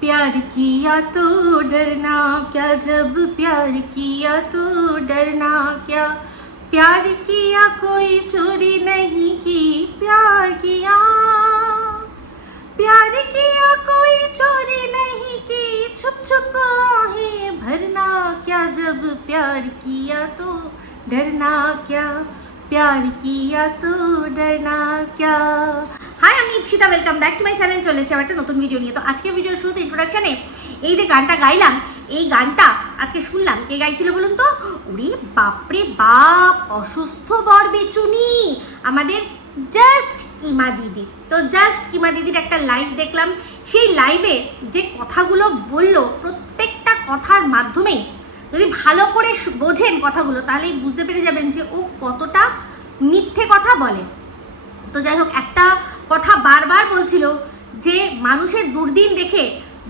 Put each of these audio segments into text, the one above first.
प्यार किया तो डरना क्या, जब प्यार किया तो डरना क्या, प्यार किया कोई चोरी नहीं की, प्यार किया कोई चोरी नहीं की, छुप छुप आहें भरना क्या, जब प्यार किया तो डरना क्या, प्यार किया तो डरना क्या। हाय আমি Ipsita, welcome back to my channel. চলে এসেছি একটা নতুন ভিডিও নিয়ে। তো আজকে ভিডিওর শুরুতে ইন্ট্রোডাকশনে এই যে গানটা গাইলাম, এই গানটা আজকে শুনলাম, কে গাইছিল বলুন তো? ওরে বাপরে বাপ, অসুস্থ বর বেচুনি আমাদের জাস্ট কিমা দিদি। তো জাস্ট কিমা দিদির একটা লাইভ দেখলাম। সেই লাইভে যে কথাগুলো বললো, প্রত্যেকটা কথার মাধ্যমেই যদি ভালো করে বোঝেন কথাগুলো, তাহলেই বুঝতে পেরে যাবেন যে ও কতটা মিথ্যে কথা বলে। তো যাই হোক, একটা কথা বারবার বলছিল যে মানুষের দুর্দিন দেখে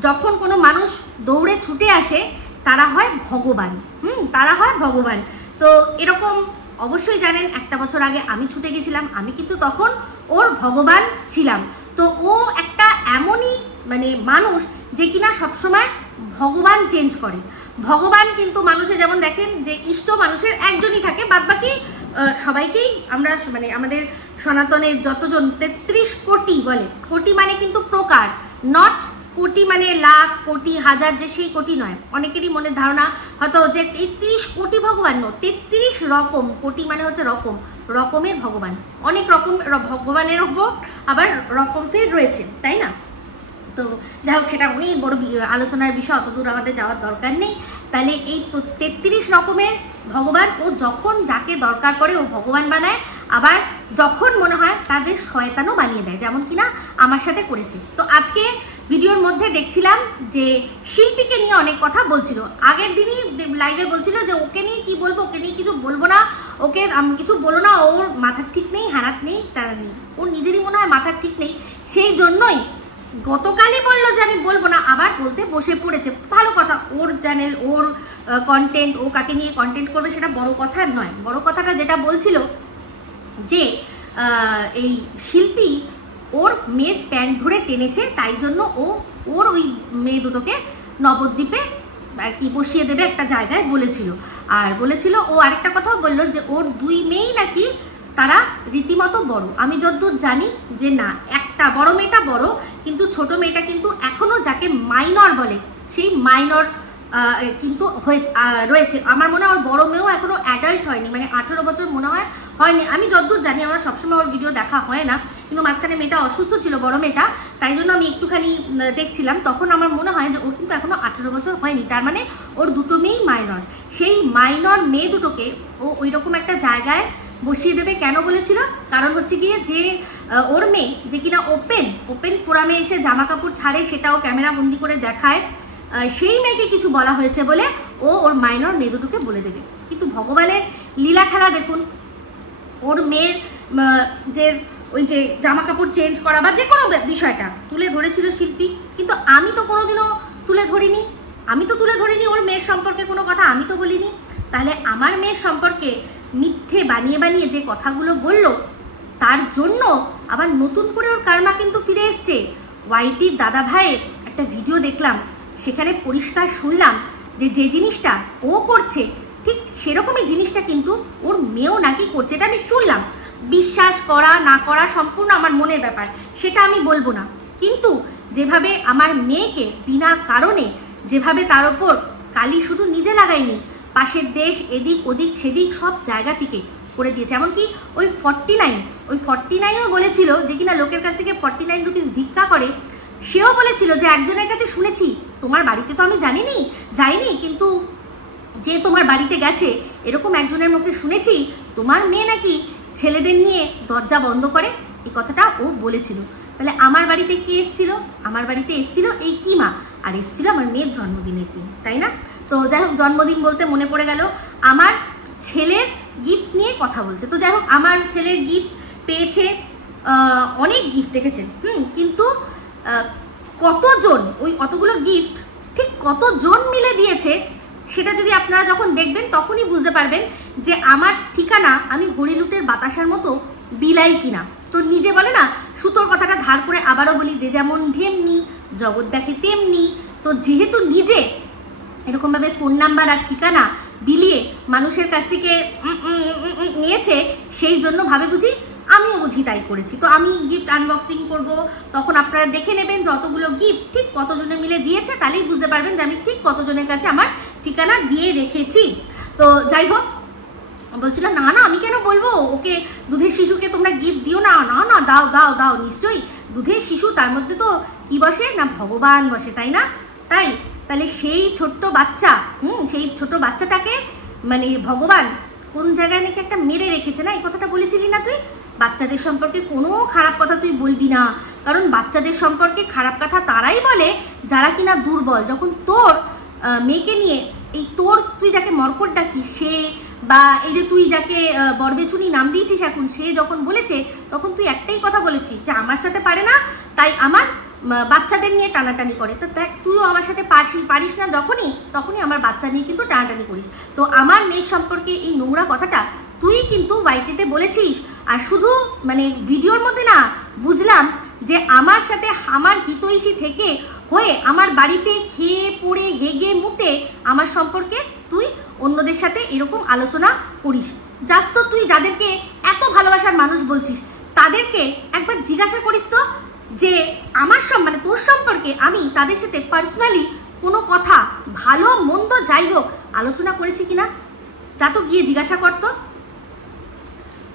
যখন কোনো মানুষ দৌড়ে ছুটে আসে তারা হয় ভগবান। তারা হয় ভগবান। তো এরকম অবশ্যই জানেন, একটা বছর আগে আমি ছুটে গেছিলাম, আমি কিন্তু তখন ওর ভগবান ছিলাম। তো ও একটা এমনই মানে মানুষ যে কিনা সবসময় ভগবান চেঞ্জ করে। ভগবান কিন্তু মানুষে যেমন দেখেন যে ইষ্ট মানুষের একজনই থাকে, বাদবাকি সবাইকেই আমরা মানে আমাদের সনাতনের যতজন 33 কোটি বলে, কোটি মানে কিন্তু প্রকার, নট কোটি মানে লাখ কোটি হাজার, যে সেই কোটি নয়। অনেকেরই মনের ধারণা হয়তো যে 33 কোটি ভগবান, 33 রকম, কোটি মানে হচ্ছে রকম, রকমের ভগবান, অনেক রকম ভগবানের ওপর আবার রকম ফের রয়েছে, তাই না? তো যাই হোক, সেটা অনেক বড় আলোচনার বিষয়, অত দূর আমাদের যাওয়ার দরকার নেই। তাহলে এই 33 রকমের ভগবান, ও যখন যাকে দরকার পড়ে ও ভগবান বানায়, আবার যখন মনে হয় তাদের শয়তানও বানিয়ে দেয়, যেমন কিনা আমার সাথে করেছে। তো আজকে ভিডিওর মধ্যে দেখছিলাম যে শিল্পীকে নিয়ে অনেক কথা বলছিল। আগের দিনই লাইভে বলছিল যে ওকে নিয়ে কি বলবো, ওকে নিয়ে কিছু বলবো না, ওকে কিছু বলো না, ওর মাথার ঠিক নেই, হারাত নেই, তারা নেই, ওর নিজেরই মনে হয় মাথার ঠিক নেই। সেই জন্যই গতকালই বললো যে আমি বলবো না, আবার বলতে বসে পড়েছে। ভালো কথা, ওর চ্যানেল, ওর কন্টেন্ট, ও কাকে নিয়ে কন্টেন্ট করবে সেটা বড় কথা নয়। বড় কথাটা যেটা বলছিল যে এই শিল্পী ওর মেয়ের প্যান্ট ধরে টেনেছে, তাই জন্য ওর ওই মেয়ে দুটোকে নবদ্বীপে আর কি বসিয়ে দেবে একটা জায়গায় বলেছিল। আর বলেছিল ও আরেকটা কথাও বললো যে ওর 2 মেয়েই নাকি তারা রীতিমতো বড়। আমি যতদূর জানি যে না, একটা বড় মেয়েটা বড়, কিন্তু ছোট মেয়েটা কিন্তু এখনো যাকে মাইনর বলে, সেই মাইনর কিন্তু রয়েছে। আমার মনে হয় ওর বড় মেয়েও এখনো অ্যাডাল্ট হয়নি, মানে 18 বছর মনে হয় হয়নি। আমি যতদূর জানি, আমার সবসময় ওর ভিডিও দেখা হয় না, কিন্তু মাঝখানে মেয়েটা অসুস্থ ছিল, বড় মেয়েটা, তাই জন্য আমি একটুখানি দেখছিলাম। তখন আমার মনে হয় যে ওর কিন্তু এখনো 18 বছর হয়নি, তার মানে ওর 2 মেয়েই মাইনর। সেই মাইনর মেয়ে দুটোকে ও ওই রকম একটা জায়গায় বসিয়ে দেবে। কেন বলেছিল? কারণ হচ্ছে গিয়ে যে ওর মেয়ে যে কিনা ওপেন ফোরামে এসে জামা কাপড় ছাড়ে, সেটাও ক্যামেরা বন্দি করে দেখায়, সেই মেয়েকে কিছু বলা হয়েছে বলে ও ওর মাইনর মেয়ে দুটোকে বলে দেবে। কিন্তু ভগবানের লীলা খেলা দেখুন, ওর মেয়ের যে ওই যে জামা কাপড় চেঞ্জ করা বা যে কোনো বিষয়টা তুলে ধরেছিল শিল্পী, কিন্তু আমি তো কোনোদিনও তুলে ধরিনি। ওর মেয়ের সম্পর্কে কোনো কথা আমি তো বলিনি। তাহলে আমার মেয়ের সম্পর্কে মিথ্যে বানিয়ে যে কথাগুলো বললো, তার জন্য আবার নতুন করে ওর কার্মা কিন্তু ফিরে এসছে। ওয়াইটির দাদা ভাইয়ের একটা ভিডিও দেখলাম, সেখানে পরিষ্কার শুনলাম যে জিনিসটা ও করছে ঠিক সেরকমই জিনিসটা কিন্তু ওর মেয়েও নাকি করছে। এটা আমি শুনলাম। বিশ্বাস করা না করা সম্পূর্ণ আমার মনের ব্যাপার, সেটা আমি বলবো না। কিন্তু যেভাবে আমার মেয়েকে বিনা কারণে যেভাবে তার ওপর কালি শুধু নিজে লাগায়নি, পাশের দেশ, এদিক ওদিক সেদিক সব জায়গা থেকে করে দিয়েছে। এমনকি ওই 49ও বলেছিল যে কিনা লোকের কাছ থেকে 49 রুপিস ভিক্ষা করে, সেও বলেছিল যে একজনের কাছে শুনেছি, তোমার বাড়িতে তো আমি যাইনি, কিন্তু যে তোমার বাড়িতে গেছে এরকম একজনের মুখে শুনেছি তোমার মেয়ে নাকি ছেলেদের নিয়ে দরজা বন্ধ করে, এই কথাটা ও বলেছিল। তাহলে আমার বাড়িতে কে এসেছিল? আমার বাড়িতে এসেছিল এই কিমা, আর এসেছিল আমার মেয়ের জন্মদিনের দিন, তাই না? তো যাই হোক, জন্মদিন বলতে মনে পড়ে গেল, আমার ছেলের গিফট নিয়ে কথা বলছে। তো যাই হোক, আমার ছেলের গিফট পেয়েছে, অনেক গিফট দেখেছেন, কিন্তু কতজন ওই অতগুলো গিফট ঠিক কতজন মিলে দিয়েছে, সেটা যদি আপনারা যখন দেখবেন তখনই বুঝতে পারবেন যে আমার ঠিকানা আমি হরিলুটের বাতাসার মতো বিলাই কিনা। তো তো নিজে বলে না সুতোর কথাটা ধার করে আবারও বলি, যে যেমন ঢেমনি জগৎ দেখে তেমনি। তো যেহেতু নিজে এরকমভাবে ফোন নাম্বার আর ঠিকানা বিলিয়ে মানুষের কাছ থেকে নিয়েছে, সেই জন্য ভাবে বুঝি আমিও বুঝি তাই করেছি। তো আমি গিফট আনবক্সিং করব, তখন আপনারা দেখে নেবেন যতগুলো গিফট ঠিক কতজনে মিলে দিয়েছে, তাহলেই বুঝতে পারবেন যে আমি ঠিক কতজনের কাছে আমার ঠিকানা দিয়ে রেখেছি। তো যাই হোক, বলছিল না না আমি কেন বলবো, ওকে দুধের শিশুকে তোমরা গিফট দিও না। না না দাও দাও দাও, নিশ্চয়ই দুধের শিশু, তার মধ্যে তো কি বসে না ভগবান বসে, তাই না? তাহলে সেই ছোট্ট বাচ্চা, সেই ছোট বাচ্চাটাকে মানে ভগবান কোন জায়গায় নাকি একটা মেরে রেখেছে না, এই কথাটা বলেছিলি না তুই? বাচ্চাদের সম্পর্কে কোনো খারাপ কথা তুই বলবি না, কারণ বাচ্চাদের সম্পর্কে খারাপ কথা তারাই বলে যারা কিনা দুর্বল। যখন তোর মেয়েকে নিয়ে এই তোর তুই যাকে মর্কট ডাকিস সে, বা এই যে তুই যাকে বরবেচুনি নাম দিয়েছিস এখন, সে যখন বলেছে তখন তুই একটাই কথা বলেছিস যে আমার সাথে পারে না, তাই আমার বাচ্চাদের নিয়ে টানাটানি করে। তো দেখ তুইও আমার সাথে পারিস না তখনই আমার বাচ্চা নিয়ে কিন্তু টানাটানি করিস। তো আমার মেয়ের সম্পর্কে এই নোংরা কথাটা তুই কিন্তু ওয়াইটিতে বলেছিস, আর শুধু মানে ভিডিওর মধ্যে না, বুঝলাম যে আমার সাথে আমার হিতৈষী থেকে হয়ে আমার বাড়িতে খেয়ে পড়ে হেগে মুতে আমার সম্পর্কে তুই অন্যদের সাথে এরকম আলোচনা করিস। জাস্ট তো তুই যাদেরকে এত ভালোবাসার মানুষ বলছিস তাদেরকে একবার জিজ্ঞাসা করিস তো যে আমার মানে তোর সম্পর্কে আমি তাদের সাথে পার্সোনালি কোনো কথা ভালো মন্দ যাই হোক আলোচনা করেছি কিনা, যা তো গিয়ে জিজ্ঞাসা করতো।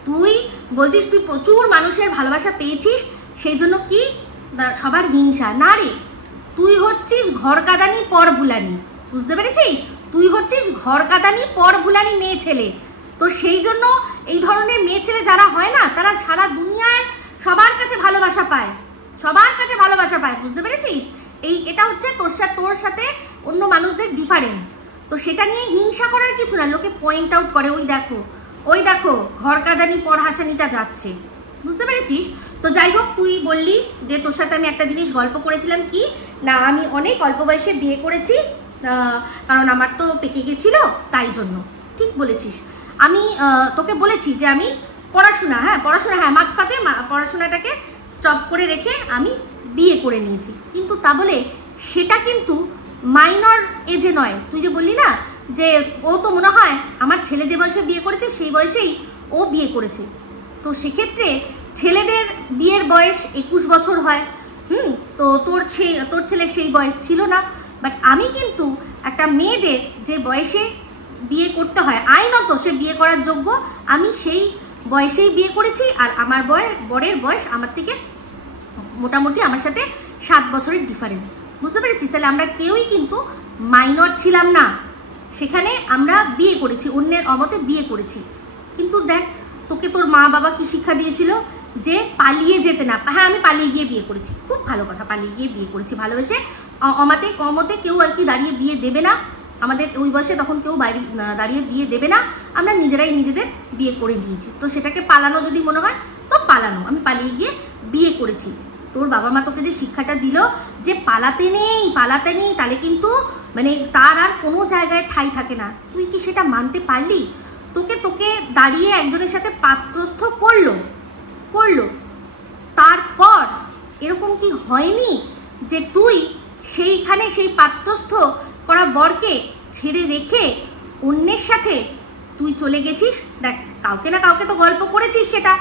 তুই বলছিস তুই প্রচুর মানুষের ভালোবাসা পেয়েছিস, সেই জন্য কি সবার হিংসা? না রে, তুই হচ্ছিস ঘর কাঁদানি পর ভুলানি, বুঝতে পেরেছিস? তুই হচ্ছিস ঘর কাঁদানি পর ভুলানি মেয়ে ছেলে। তো সেই জন্য এই ধরনের মেয়ে ছেলে যারা হয় না, তারা সারা দুনিয়ায় সবার কাছে ভালোবাসা পায়, বুঝতে পেরেছিস? এটা হচ্ছে তোর সাথে অন্য মানুষদের ডিফারেন্স। তো সেটা নিয়ে হিংসা করার কিছু না, লোকে পয়েন্ট আউট করে ওই দেখো ঘর কাঁদানি পর হাসানিটা যাচ্ছে, বুঝতে পেরেছিস? তো যাই হোক, তুই বললি যে তোর সাথে আমি একটা জিনিস গল্প করেছিলাম, কি না আমি অনেক অল্প বয়সে বিয়ে করেছি, কারণ আমার তো পেকে গেছিল তাই জন্য। ঠিক বলেছিস। আমি তোকে বলেছি যে আমি পড়াশোনা মাঝপথে পড়াশোনাটাকে স্টপ করে রেখে আমি বিয়ে করে নিয়েছি, কিন্তু তা বলে সেটা কিন্তু মাইনর এজে নয়। তুই যে বললি না যে ও তো মনে হয় আমার ছেলে যে বয়সে বিয়ে করেছে সেই বয়সেই ও বিয়ে করেছে, তো সেক্ষেত্রে ছেলেদের বিয়ের বয়স 21 বছর হয়, তো তোর ছেলে সেই বয়স ছিল না। বাট আমি কিন্তু একটা মেয়েদের যে বয়সে বিয়ে করতে হয় আইনত সে বিয়ে করার যোগ্য, আমি সেই বয়সেই বিয়ে করেছি। আর আমার বরের বয়স আমার থেকে মোটামুটি আমার সাথে 7 বছরের ডিফারেন্স, বুঝতে পেরেছিস? তাহলে আমরা কেউই কিন্তু মাইনর ছিলাম না, সেখানে আমরা বিয়ে করেছি, অন্যের অমতে বিয়ে করেছি। কিন্তু দেখ তোকে তোর মা বাবা কি শিক্ষা দিয়েছিল যে পালিয়ে যেতে না। হ্যাঁ, আমি পালিয়ে গিয়ে বিয়ে করেছি, খুব ভালো কথা, পালিয়ে গিয়ে বিয়ে করেছি ভালোবেসে। অমতে কেউ আর কি দাঁড়িয়ে বিয়ে দেবে না, আমাদের ওই বয়সে তখন কেউ দাঁড়িয়ে বিয়ে দেবে না, আমরা নিজেরাই নিজেদের বিয়ে করে দিয়েছি। তো সেটাকে পালানো যদি মনে হয় তো পালানো, আমি পালিয়ে গিয়ে বিয়ে করেছি। তোর বাবা মা তোকে যে শিক্ষাটা দিল যে পালাতে নেই, তাহলে কিন্তু মানে তার আর কোনো জায়গায় ঠাঁই থাকে না, তুই কি সেটা মানতে পারলি? তোকে দাঁড়িয়ে একজনের সাথে পাত্রস্থ করলো, তারপর এরকম কি হয়নি যে তুই সেইখানে সেই পাত্রস্থ করা বরকে ছেড়ে রেখে অন্যের সাথে তুই চলে গেছিস? দেখ কাউকে না কাউকে তো গল্প করেছিস সেটা,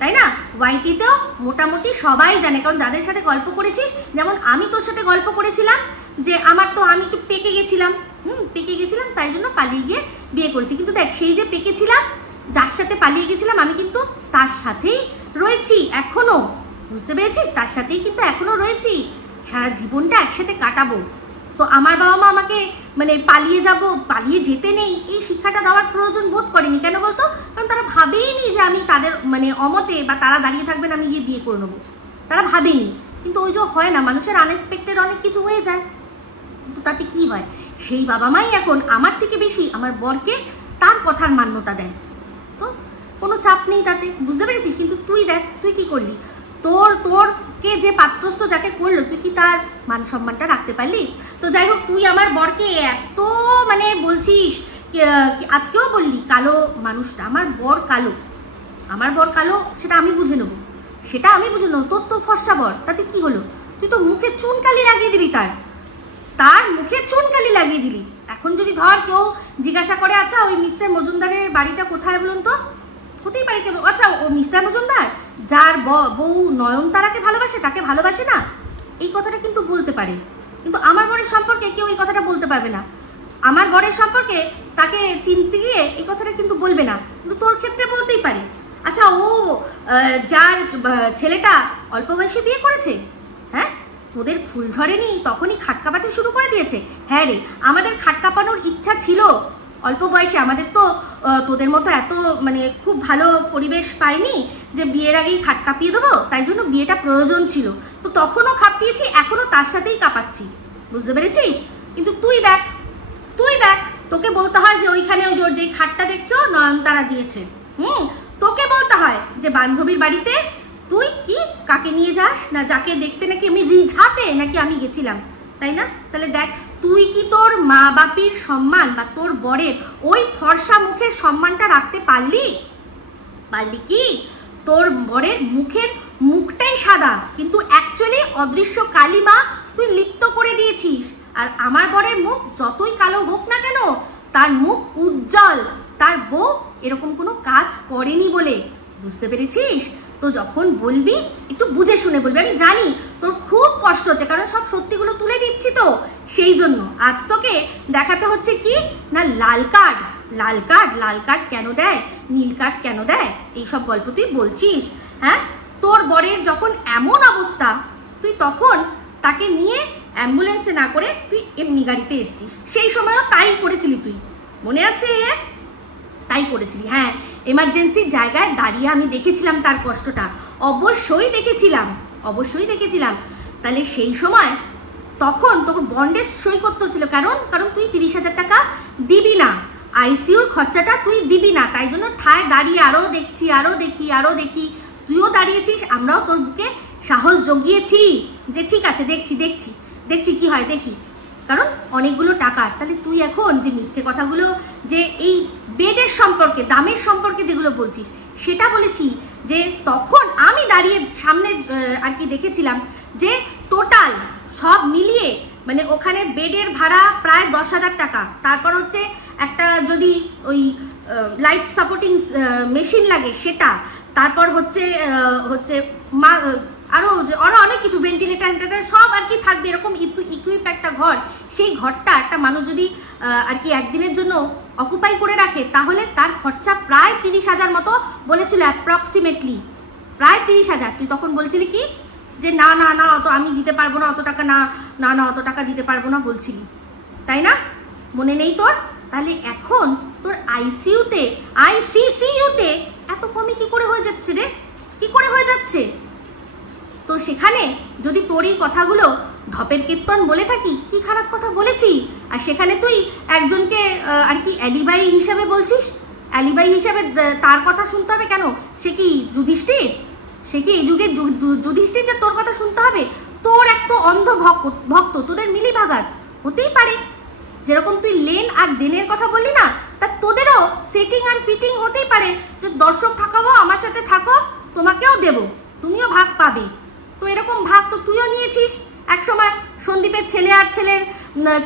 তাই না? ওয়াইটিতেও মোটামুটি সবাই জানে, কারণ যাদের সাথে গল্প করেছিস, যেমন আমি তোর সাথে গল্প করেছিলাম যে আমি একটু পেকে গেছিলাম, তাই জন্য পালিয়ে গিয়ে বিয়ে করেছি। কিন্তু দেখ সেই যে পেকেছিলাম, যার সাথে পালিয়ে গেছিলাম, আমি কিন্তু তার সাথেই রয়েছি এখনো, বুঝতে পেরেছিস? তার সাথেই কিন্তু এখনো রয়েছি, সারা জীবনটা একসাথে কাটাবো। তো আমার বাবা মা আমাকে মানে পালিয়ে যেতে নেই এই শিক্ষাটা দেওয়ার প্রয়োজন বোধ করেনি। কেন বলতো? কারণ তারা ভাবেইনি যে আমি তাদের মানে অমতে বা তারা দাঁড়িয়ে থাকবেন আমি গিয়ে বিয়ে করে নেবো, তারা ভাবেনি। কিন্তু ওই যে হয় না, মানুষের আনএক্সপেক্টেড অনেক কিছু হয়ে যায়, তো তাতে কি হয়, সেই বাবা মাই এখন আমার থেকে বেশি আমার বরকে তার কথার মান্যতা দেয়, তো কোনো চাপ নেই তাতে, বুঝতে পেরেছিস? কিন্তু তুই দেখ তুই কি করলি, তোরকে যে পাত্রস্থ যাকে করলো তুই কি তার মান সম্মানটা রাখতে পারলি? তো যাই হোক, তুই আমার বরকে এত মানে বলছিস, আজকেও বললি কালো মানুষটা, আমার বর কালো, সেটা আমি বুঝে নেবো, সেটা আমি বুঝি না, তোর তো ফর্সা বর, তাতে কি হলো? তুই তো মুখে চুনকালি লাগিয়ে দিলি, তার মুখে চুনকালি লাগিয়ে দিলি। এখন যদি ধর কেউ জিজ্ঞাসা করে, আচ্ছা ওই মিস্টার মজুমদারের বাড়িটা কোথায় বলুন তো, হতেই পারে কেউ, আচ্ছা ও মিস্টার মজুমদার যার বউ নয়নতারাকে ভালোবাসে তাকে ভালোবাসে না, এই কথাটা কিন্তু বলতে পারে। কিন্তু আমার বরের সম্পর্কে কেউ এই কথাটা বলতে পারবে না। আমার বরের সম্পর্কে তাকে চিনতে গিয়ে এই কথাটা কিন্তু বলবে না, কিন্তু তোর ক্ষেত্রে বলতেই পারে। আচ্ছা ও যার ছেলেটা অল্প বয়সে বিয়ে করেছে, হ্যাঁ, তোদের ফুল ঝরেনি তখনই খাট কাঁপাতে শুরু করে দিয়েছে। হ্যাঁ রে, আমাদের খাট কাঁপানোর ইচ্ছা ছিল অল্প বয়সে, আমাদের তো তোদের মতো এত মানে খুব ভালো পরিবেশ পাইনি যে বিয়ের আগেই খাট কাঁপিয়ে দেবো, তাই জন্য বিয়েটা প্রয়োজন ছিল। তো তখনও কাঁপিয়েছি, এখনো তার সাথেই কাঁপাচ্ছি, বুঝতে পেরেছিস? কিন্তু তুই দেখ তোকে বলতে হয় যে ওইখানে ওই যে খাটটা দেখছো নয়নতারা দিয়েছে, তোকে বলতে হয় যে বান্ধবীর বাড়িতে তুই কি কাকে নিয়ে যাস না, যাকে দেখতে নাকি আমি রিঝাতে নাকি আমি গেছিলাম, তাই না? তাহলে দেখ তুই কি তোর মা বাপির সম্মান বা তোর বরের ওই ফর্সা মুখের সম্মানটা রাখতে পারলি কি? তোর বরের মুখটাই সাদা, কিন্তু অ্যাকচুয়ালি অদৃশ্য কালিমা তুই লিপ্ত করে দিয়েছিস। আর আমার বরের মুখ যতই কালো হোক না কেন, তার মুখ উজ্জ্বল, তার বউ এরকম কোনো কাজ করেনি বলে, বুঝতে পেরেছিস? তো যখন বলবি একটু বুঝে শুনে বলবি। আমি জানি তোর খুব কষ্ট হচ্ছে, কারণ সব সত্যিগুলো তুলে দিচ্ছি তো, সেই জন্য আজ তোকে দেখাতে হচ্ছে কি না লাল কার্ড কেন দেয়, নীল কার্ড কেন দেয়, এইসব গল্প তুই বলছিস। হ্যাঁ, তোর বরের যখন এমন অবস্থা, তুই তখন তাকে নিয়ে অ্যাম্বুলেন্সে না করে তুই এমনি গাড়িতে এসছিস, সেই সময়ও তাই করেছিলি, তুই মনে আছে? তাই করেছিলি, হ্যাঁ, এমার্জেন্সির জায়গায় দাঁড়িয়ে আমি দেখেছিলাম তার কষ্টটা, অবশ্যই দেখেছিলাম। তাহলে সেই সময় তখন তোকে বন্ডে সই করতে হচ্ছিল, কারণ তুই 30,000 টাকা দিবি না, আইসিইউর খরচাটা তুই দিবি না, তাই জন্য ঠায় দাঁড়িয়ে আরও দেখি, তুইও দাঁড়িয়েছিস, আমরাও তোর বুকে সাহস জগিয়েছি যে ঠিক আছে দেখছি কি হয় দেখি, কারণ অনেকগুলো টাকা। তাহলে তুই এখন যে মিথ্যে কথাগুলো, যে এই বেডের সম্পর্কে, দামের সম্পর্কে যেগুলো বলছিস, সেটা বলেছি যে তখন আমি দাঁড়িয়ে সামনে আর কি দেখেছিলাম যে টোটাল সব মিলিয়ে মানে ওখানে বেডের ভাড়া প্রায় 10,000 টাকা, তারপর হচ্ছে একটা যদি ওই লাইফ সাপোর্টিং মেশিন লাগে সেটা, তারপর হচ্ছে আরও অনেক কিছু ভেন্টিলেটার সব আর কি থাকবে, এরকম ইকুইপ একটা ঘর। সেই ঘরটা একটা মানুষ যদি আর কি একদিনের জন্য অকুপাই করে রাখে, তাহলে তার খরচা প্রায় 30,000 মতো বলেছিল, অ্যাপ্রক্সিমেটলি প্রায় 30,000। তুই তখন বলছিলি কি যে না অত আমি দিতে পারবো না, অত টাকা না অত টাকা দিতে পারবো না বলছিলি, তাই না? মনে নেই তোর? তাহলে এখন তোর আইসিসিইউতে এত কমে কি করে হয়ে যাচ্ছে রে, কি করে হয়ে যাচ্ছে? তো সেখানে যদি তোর এই কথাগুলো ঢপের কীর্তন বলে থাকি, কি খারাপ কথা বলেছি? আর সেখানে তুই একজনকে আর কি অ্যালিবাই হিসাবে বলছিস, অ্যালিবাই হিসাবে তার কথা শুনতে হবে কেন? সে কি যুধিষ্ঠির? সে কি এই যুগে যুধিষ্ঠির যে তোর কথা শুনতে হবে? তোর এক তো অন্ধ ভক্ত, তোদের মিলি ভাগাত হতেই পারে, যেরকম তুই লেন আর দেনের কথা বললি না, তা তোদেরও সেটিং আর ফিটিং হতেই পারে যে দর্শক থাকাবো, আমার সাথে থাকো, তোমাকেও দেবো, তুমিও ভাগ পাবে। তো এরকম ভাগ তো তুইও নিয়েছিস একসময়, সন্দীপের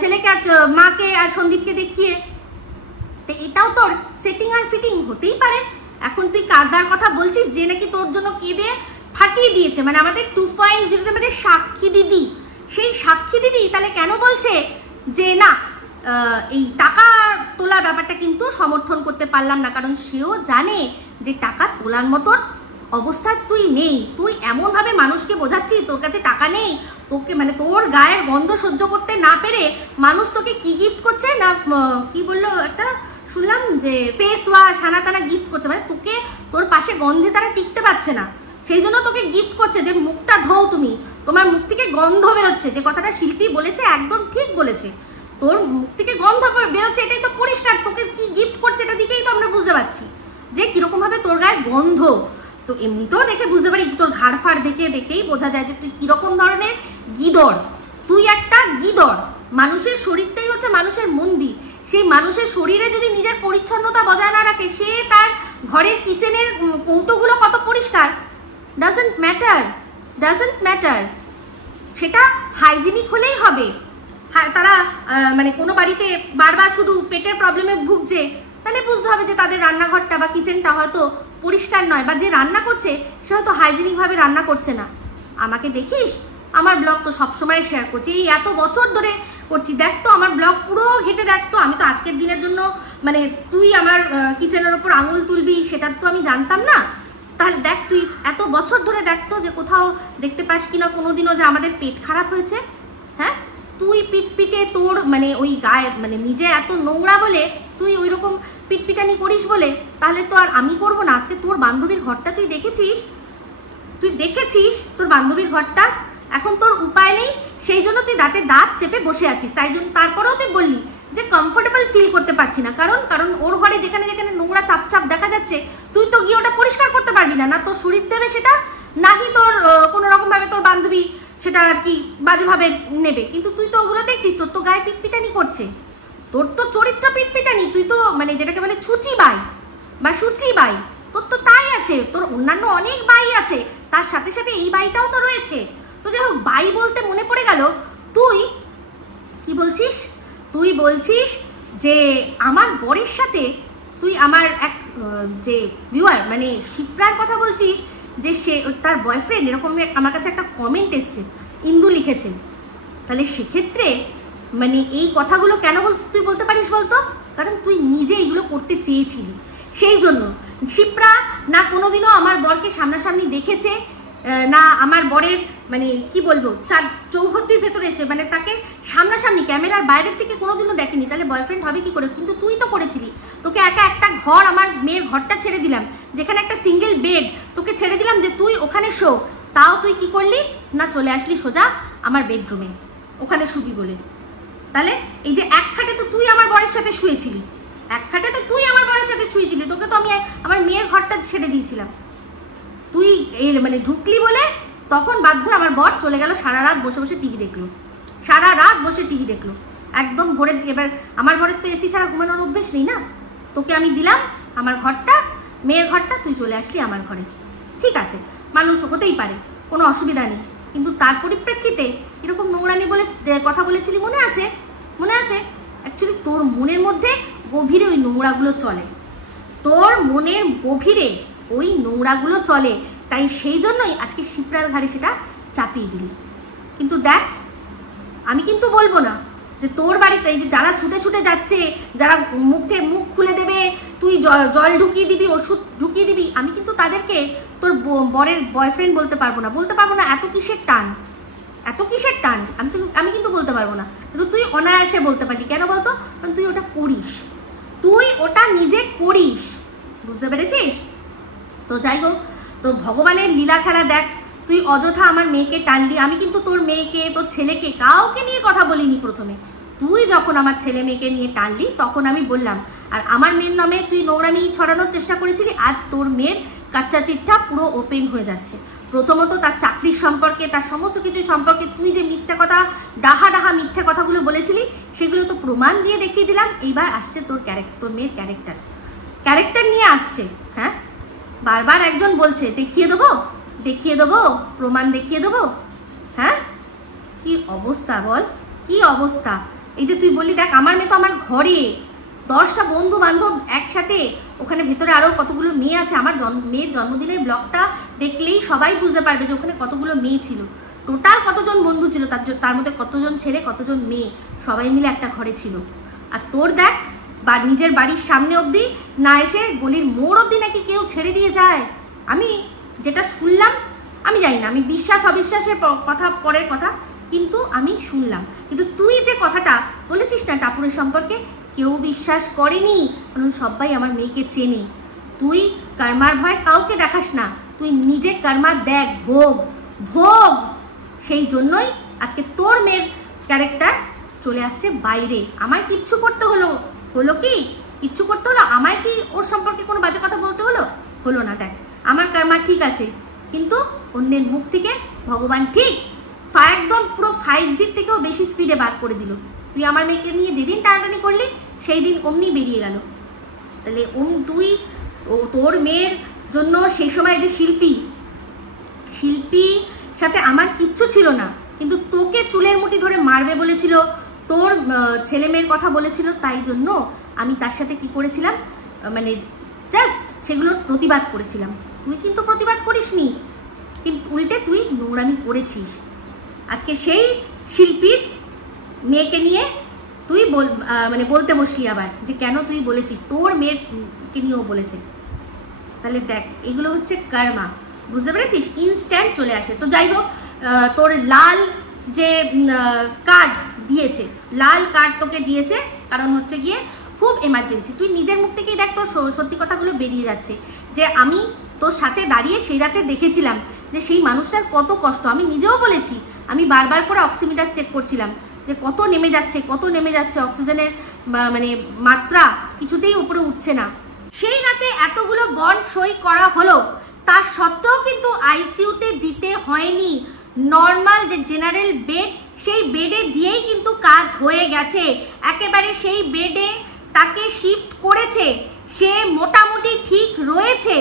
ছেলেকে আর মাকে আর সন্দীপকে দেখিয়ে। তো এটাও তোর সেটিং আর ফিটিং হতেই পারে। এখন তুই কাদার কথা বলছিস যে নাকি তোর জন্য কেঁদে ফাটিয়ে দিয়েছে, মানে আমাদের 2.0 আমাদের সাক্ষী দিদি, সেই সাক্ষী দিদি তাহলে কেন বলছে যে না এই টাকা তোলার ব্যাপারটা কিন্তু সমর্থন করতে পারলাম না, কারণ সেও জানে যে টাকা তোলার মতন অবস্থায় তুই নেই। তুই এমনভাবে মানুষকে বোঝাচ্ছিস তোর কাছে টাকা নেই, তোকে মানে তোর গায়ের গন্ধ সহ্য করতে না পেরে মানুষ তোকে কি গিফট করছে না, কি বললো একটা শুনলাম যে ফেস ওয়াশ হানাতানা গিফট করছে, মানে তোকে তোর পাশে গন্ধে তারা টিকতে পারছে না, সেই জন্য তোকে গিফট করছে যে মুখটা ধোও তুমি, তোমার মুখ থেকে গন্ধ বেরোচ্ছে। যে কথাটা শিল্পী বলেছে একদম ঠিক বলেছে, তোর মুখ থেকে গন্ধ বেরোচ্ছে, এটাই তো পরিষ্কার। তোকে কি গিফট করছে এটা দিকেই তো আমরা বুঝতে পারছি যে কিরকম ভাবে তোর গায়ের গন্ধ। তো এমনিতেও দেখে বুঝতে পারি, তোর ঘাড় ফাড় দেখেই বোঝা যায় যে তুই কিরকম ধরনের গিদড়। তুই একটা গিদড়। মানুষের শরীরটাই হচ্ছে মানুষের মন্দির, সেই মানুষের শরীরে যদি নিজের পরিচ্ছন্নতা বজায় না রাখে, সে তার ঘরের কিচেনের কৌটোগুলো কত পরিষ্কার, ডাজন্ট ম্যাটার। সেটা হাইজিনিক হলেই হবে। তারা মানে কোনো বাড়িতে বারবার শুধু পেটের প্রবলেমে ভুগছে, তাহলে বুঝতে হবে যে তাদের রান্নাঘরটা বা কিচেনটা হয়তো পরিষ্কার নয়, বা যে রান্না করছে সে হয়তো হাইজিনিকভাবে রান্না করছে না। আমাকে দেখিস, আমার ব্লগ তো সবসময় শেয়ার করছি, এই এত বছর ধরে করছি। দেখ তো আমার ব্লগ পুরো ঘেটে দেখ তো। আমি তো আজকের দিনের জন্য মানে তুই আমার কিচেনের ওপর আঙুল তুলবি সেটা তো আমি জানতাম না। তাহলে দেখ তুই এত বছর ধরে দেখ তো যে কোথাও দেখতে পাস কিনা কোনোদিনও যে আমাদের পেট খারাপ হয়েছে। হ্যাঁ, তুই পিটপিটে তোর মানে ওই গায়ে মানে নিজে এত নোংরা বলে তুই ওই রকম পিটপিটানি করিস বলে, তাহলে তো আর আমি করবো না। আজকে তোর বান্ধবীর ঘরটা তুই দেখেছিস তোর বান্ধবীর ঘরটা। এখন তোর উপায় নেই, সেই জন্য তুই দাঁতে দাঁত চেপে বসে আছিস। তাই জন্য তারপরেও তুই বললি যে কমফোর্টেবল ফিল করতে পারছি না, কারণ ওর ঘরে যেখানে যেখানে নোংরা চাপ দেখা যাচ্ছে তুই তো গিয়ে ওটা পরিষ্কার করতে পারবি না। না তোর শরীর দেবে সেটা, নাকি তোর কোনো রকমভাবে তোর বান্ধবী সেটা আর কি বাজেভাবে নেবে। কিন্তু তুই তো ওগুলো দেখছিস, তোর তো গায়ে পিটপিটানি করছে, তোর তো চরিত্র পিটপিটানি। তুই তো মানে যেটাকে বলে ছুচি বাই বা সুচি বাই, তোর তো তাই আছে। তোর অন্যান্য অনেক বাই আছে, তার সাথে সাথে এই বাইটাও তো রয়েছে। তো যাই হোক, বাই বলতে মনে পড়ে গেল, তুই কি বলছিস? তুই বলছিস যে আমার বরের সাথে তুই আমার এক যে ভিউয়ার মানে শিপ্রার কথা বলছিস, যে সে তার বয়ফ্রেন্ড এরকম আমার কাছে একটা কমেন্ট এসছে, ইন্দু লিখেছে। তাহলে সেক্ষেত্রে মানে এই কথাগুলো কেন তুই বলতে পারিস বলতো? কারণ তুই নিজে এইগুলো করতে চেয়েছিলি, সেই জন্য। শিপ্রা না কোনোদিনও আমার বরকে সামনাসামনি দেখেছে, না আমার বরের মানে কি বলবো চৌহদ্দির ভেতরে এসে মানে তাকে সামনাসামনি ক্যামেরার বাইরের থেকে কোনোদিনও দেখেনি। তাহলে বয়ফ্রেন্ড হবে কি করে? কিন্তু তুই তো করেছিলি। তোকে একটা ঘর, আমার মেয়ের ঘরটা ছেড়ে দিলাম, যেখানে একটা সিঙ্গেল বেড তোকে ছেড়ে দিলাম যে তুই ওখানে শো, তাও তুই কি করলি না চলে আসলি সোজা আমার বেডরুমে, ওখানে শুবি বলে। তাহলে এই যে এক খাটে তো তুই আমার বরের সাথে শুয়েছিলি, তোকে তো আমি আমার মেয়ের ঘরটা ছেড়ে দিয়েছিলাম। তুই এই মানে ঢুকলি বলে তখন বাধ্য আমার বর চলে গেল, সারা রাত বসে টিভি দেখলো, একদম ভোরে। এবার আমার বরের তো এসি ছাড়া ঘুমানোর অভ্যেস নেই না। তোকে আমি দিলাম আমার ঘরটা, মেয়ের ঘরটা, তুই চলে আসলি আমার ঘরে। ঠিক আছে, মানুষ হতেই পারে, কোনো অসুবিধা নেই। কিন্তু তার পরিপ্রেক্ষিতে এরকম নোংরামি বলে কথা বলেছিলি, মনে আছে? অ্যাকচুয়ালি তোর মনের মধ্যে গভীরে ওই নোংরাগুলো চলে, তাই সেই জন্যই আজকে শিপ্রার ঘাড়ে সেটা চাপিয়ে দিলি। কিন্তু দেখ, আমি কিন্তু বলবো না যে তোর বাড়িতে এই যে যারা ছুটে যাচ্ছে, যারা মুখে মুখ খুলে দেবে, তুই জল ঢুকিয়ে দিবি, ওষুধ ঢুকিয়ে দিবি, আমি কিন্তু তাদেরকে তোর বরের বয়ফ্রেন্ড বলতে পারবো না। এত কিসের টান আমি কিন্তু বলতে পারবো না। কিন্তু তুই অনায়াসে বলতে পারলি, কেন বলতো? কারণ তুই ওটা করিস, তুই ওটা নিজে করিস, বুঝতে পেরেছিস? তো যাই হোক, তো ভগবানের লীলা খেলা দেখ। তুই অযথা আমার মেয়েকে টানলি। আমি কিন্তু তোর মেয়েকে, তোর ছেলেকে, কাউকে নিয়ে কথা বলিনি প্রথমে। তুই যখন আমার ছেলে মেয়েকে নিয়ে টানলি তখন আমি বললাম। আর আমার মেয়ের নামে তুই নোংরামি ছড়ানোর চেষ্টা করেছিলি। আজ তোর মেয়ের কাচ্চা চিটটা পুরো ওপেন হয়ে যাচ্ছে। প্রথমত তার চাকরির সম্পর্কে, তার সমস্ত কিছু সম্পর্কে তুই যে মিথ্যা কথা, ডাহা মিথ্যা কথাগুলো বলেছিলি, সেগুলো তো প্রমাণ দিয়ে দেখিয়ে দিলাম। এইবার আসছে তোর মেয়ের ক্যারেক্টার নিয়ে আসছে। হ্যাঁ, বারবার একজন বলছে দেখিয়ে দেবো, প্রমাণ দেখিয়ে দেবো। হ্যাঁ, কি অবস্থা বল, কি অবস্থা। এই যে তুই বললি, দেখ আমার মেয়ে তো আমার ঘরে, 10টা বন্ধু বান্ধব একসাথে, ওখানে ভেতরে আরও কতগুলো মেয়ে আছে। আমার মেয়ের জন্মদিনের ব্লগটা দেখলেই সবাই বুঝতে পারবে যে ওখানে কতগুলো মেয়ে ছিল, টোটাল কতজন বন্ধু ছিল, তার মধ্যে কতজন ছেলে কতজন মেয়ে, সবাই মিলে একটা ঘরে ছিল। আর তোর দেখ, বা নিজের বাড়ির সামনে অবধি না এসে গলির মোড় অবধি নাকি কেউ ছেড়ে দিয়ে যায়। আমি যেটা শুনলাম, আমি জানি না, আমি বিশ্বাস অবিশ্বাসের কথা পরের কথা, কিন্তু আমি শুনলাম। কিন্তু তুই যে কথাটা বলেছিস না টাপুরের সম্পর্কে, কেউ বিশ্বাস করেনি, কারণ সবাই আমার মেয়েকে চেনে। তুই কর্মার ভয় কাউকে দেখাস না, তুই নিজে কর্মা দেখ, ভোগ। সেই জন্যই আজকে তোর মেয়ের ক্যারেক্টার চলে আসছে বাইরে। আমার কিচ্ছু করতে হলো কি? কিচ্ছু করতে হলো? আমায় কি ওর সম্পর্কে কোনো বাজে কথা বলতে হলো না। দেখ, আমার কর্মা ঠিক আছে, কিন্তু অন্যের মুখ থেকে ভগবান ঠিক একদম পুরো 5G থেকেও বেশি স্পিডে বার করে দিল। তুই আমার মেয়েকে নিয়ে যেদিন টানাটানি করলি সেই দিন অমনি বেরিয়ে গেল। তাহলে তুই তোর মেয়ের জন্য সেই সময় যে শিল্পী শিল্পীর সাথে আমার কিচ্ছু ছিল না, কিন্তু তোকে চুলের মুঠি ধরে মারবে বলেছিল, তোর ছেলে মেয়ের কথা বলেছিল, তাই জন্য আমি তার সাথে কি করেছিলাম, মানে জাস্ট সেগুলোর প্রতিবাদ করেছিলাম। তুই কিন্তু প্রতিবাদ করিসনি, কিন্তু উল্টে তুই নোংরামি করেছিস। আজকে সেই শিল্পীর মেয়েকে নিয়ে তুই মানে বলতে বসলি আবার যে কেন তুই বলেছিস, তোর মেয়েকে নিয়েও বলেছে। তাহলে দেখ, এগুলো হচ্ছে কর্মা, বুঝতে পেরেছিস? ইনস্ট্যান্ট চলে আসে। তো যাই হোক, তোর লাল যে কার্ড দিয়েছে, লাল কার্ড তোকে দিয়েছে কারণ হচ্ছে গিয়ে খুব এমার্জেন্সি। তুই নিজের মুখ থেকেই দেখ, তোর সত্যি কথাগুলো বেরিয়ে যাচ্ছে যে আমি তোর সাথে দাঁড়িয়ে সেই রাতে দেখেছিলাম যে সেই মানুষটার কত কষ্ট। আমি নিজেও বলেছি, আমি বারবার করে অক্সিমিটার চেক করছিলাম যে কত নেমে যাচ্ছে অক্সিজেনের মানে মাত্রা কিছুতেই উপরে উঠছে না। সেই রাতে এতগুলো বন্ড সই করা হলো, তার সত্ত্বেও কিন্তু আইসিইউতে দিতে হয়নি। নর্মাল যে জেনারেল বেড, সেই বেডে দিয়েই কিন্তু কাজ হয়ে গেছে। একেবারে সেই বেডে তাকে শিফট করেছে, সে মোটামুটি ঠিক রয়েছে।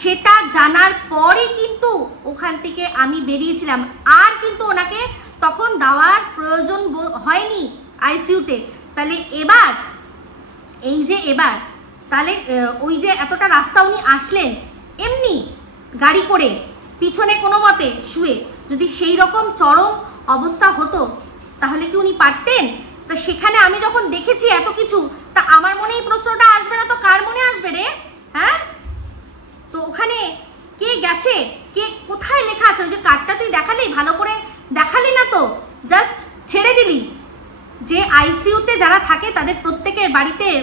সেটা জানার পরই কিন্তু ওখান থেকে আমি বেরিয়েছিলাম, আর কিন্তু ওনাকে তখন দেওয়ার প্রয়োজন হয়নি আইসিইউতে। তাহলে এবার তাহলে ওই যে এতটা রাস্তা উনি আসলেন এমনি গাড়ি করে পিছনে কোনো মতে শুয়ে, যদি সেই রকম চরম অবস্থা হতো তাহলে কি উনি পারতেন? তো সেখানে আমি যখন দেখেছি এত কিছু, তা আমার মনে এই প্রশ্নটা আসবে না তো কার মনে আসবে রে? হ্যাঁ, তো ওখানে কে গেছে, কে কোথায় লেখা আছে? ওই যে কার্ডটা তুই দেখালি, ভালো করে দেখালি না তো, জাস্ট ছেড়ে দিলি যে আইসিইউতে যারা থাকে তাদের প্রত্যেকের